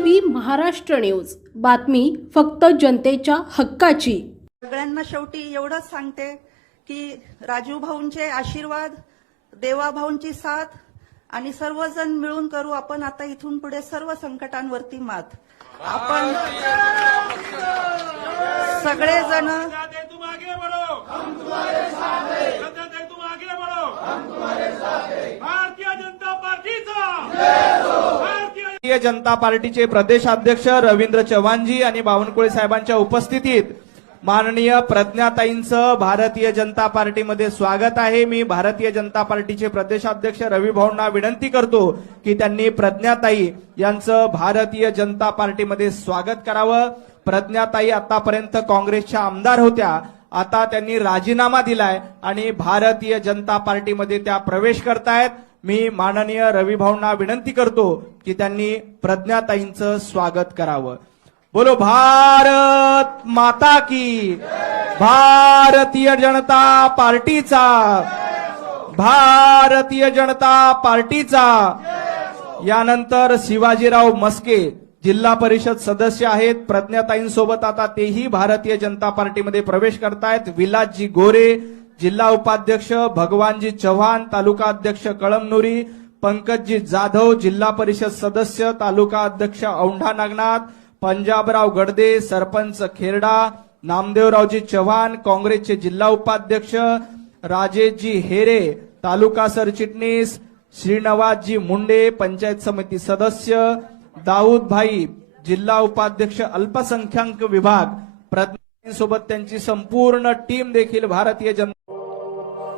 V Maharashtra news. बातमी फक्त जनतेच्या हक्काची. सगळ्यांना शेवटी एवढंच सांगते की राजू भाऊंचे आशीर्वाद देवा भाऊंची साथ आणि सर्वजण मिळून करू आपण आता इथून पुढे सर्व संकटांवरती मात. आपण सगळेजण भारतीय जनता पार्टीचे प्रदेशाध्यक्ष रवींद्र चव्हाणजी आणि बावनकुळे साहेबांच्या उपस्थितीत माननीय प्रज्ञाताईंचं भारतीय जनता पार्टीमध्ये स्वागत आहे. मी भारतीय जनता पार्टीचे प्रदेशाध्यक्ष रवी भाऊंना विनंती करतो की त्यांनी प्रज्ञाताई यांचं भारतीय जनता पार्टीमध्ये स्वागत करावं. प्रज्ञाताई आतापर्यंत काँग्रेसच्या आमदार होत्या. आता त्यांनी राजीनामा दिलाय आणि भारतीय जनता पार्टीमध्ये त्या प्रवेश करतायत. मी माननीय रविभाऊंना विनंती करतो की त्यांनी प्रज्ञाताईंचं स्वागत करावं. बोलो भारत माता की भारतीय जनता पार्टीचा भारतीय जनता पार्टीचा. यानंतर शिवाजीराव मस्के जिल्हा परिषद सदस्य आहेत. प्रज्ञाताईंसोबत आता तेही भारतीय जनता पार्टीमध्ये प्रवेश करतायत. विलासजी गोरे जिल्हा उपाध्यक्ष भगवानजी चव्हाण तालुका अध्यक्ष कळमनुरी पंकजजी जाधव जिल्हा परिषद सदस्य तालुका अध्यक्ष औंढा नागनाथ पंजाबराव गडदे सरपंच खेरडा नामदेवरावजी चव्हाण काँग्रेसचे जिल्हा उपाध्यक्ष राजेशजी हेरे तालुका सरचिटणीस श्रीनवासजी मुंडे पंचायत समिती सदस्य दाऊद भाई जिल्हा उपाध्यक्ष अल्पसंख्याक विभाग. प्रज्ञासोबत त्यांची संपूर्ण टीम देखील भारतीय जनता